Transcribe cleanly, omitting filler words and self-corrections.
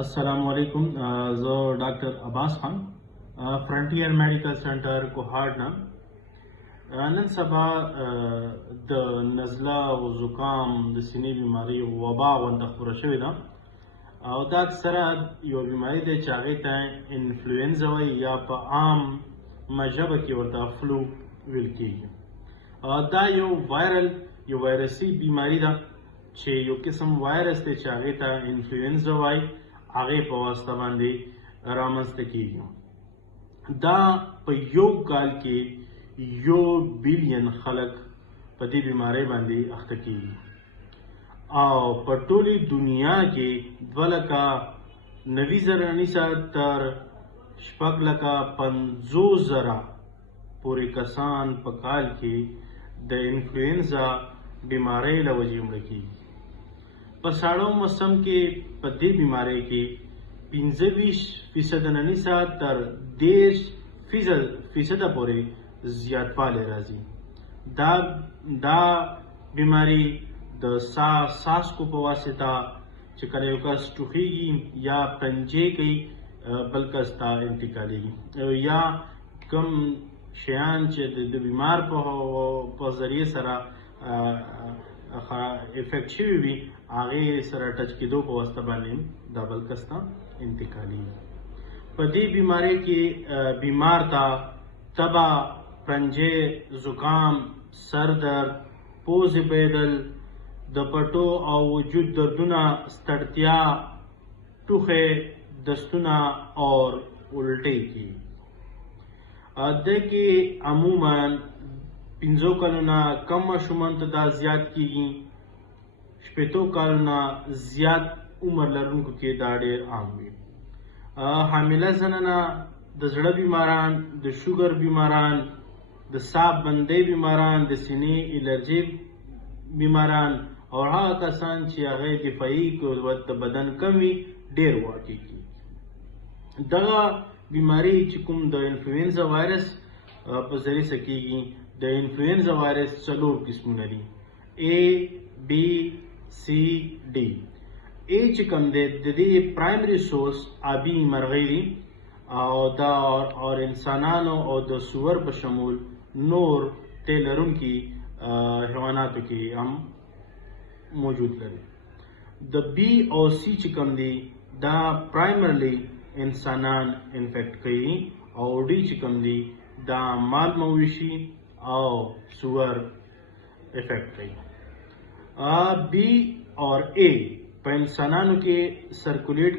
असलकुम जो doctor Abbas Khan frontier medical centre Kohat ना नन सबा द नज़ला व जुकाम द सिनी बीमारी वबा वंत खबरे शवी दा او دا اکثره یو بیماری ده چې هغې ته انفلوئنزا وایي یا په عام ژبه کې ورته فلو ویل کېږي. دا یو وایرسي بیماری ده چې یو قسم وایرس دی چې هغې ته انفلوئنزا وایي، هغې په واسطه باندې رامنځته کېږي. دا په یو کال کې 1 بلین خلک په دې بیمارۍ باندې اخته کېږي او په ټولې دنیا کې 2,90,000 تر 6,50,000 پورې کسان په کال کې د انفلوئنزا بیمارۍ له وجې مړه کېږي. په ساړه موسم کې په دې بیمارۍ کې 25% تر 10% پورې زیاتوالی راځي. دا بیماری د ساسکو په واسطه چې کله یو کس ټوخیږي یا پنجې کوي بل کس ته انتقالیږي یا کوم شیان چې د بیمار په ذریعه سره افیکټ شوي وي هغې سره ټچ کېدو په واسطه باندې دا بل کس ته انتقالیږي. په دې بیمارۍ کې بیمار ته تبه، پنجې، زکام، سر درد، پوزې بهېدل، د پټو او وجود دردونه، ستړتیا، ټوخی، دستونه اور الټۍ کېږي. دې کې عموماً 15 کلونه کم ماشومانو ته دا زیات کېږي. 80 کلونه زیات عمر لرونکو کې دا ډېر عام وي. حامله زنانه، د زړه بیماران، د شوګر بیماران، د ساه بندۍ بیماران، د سینې الرجي بیماران او هغه کسان چې هغې دفاعي قوت د بدن کم وي ډېر واقع کېږي. دغه بیماري چې کوم د انفلوئنزا وایرس په ذریعه څه کېږي، د انفلوئنزا وایرس 4 قسمونه دي: A, B, C, D. A چې کوم دی د دې پرایمري سورس آبي مرغۍ دي او دا اور انسانانو او د سور په شمول نور تیل لرونکي حیواناتو کې هم موجود لري. د بی او سی چې کوم دی دا پرایمرلی انسانان انفیکټ کوي او ډي چې کوم دی دا مال مویشي او سور افیکټ کوي. بی اور اے په انسانانو کې سرکولیټ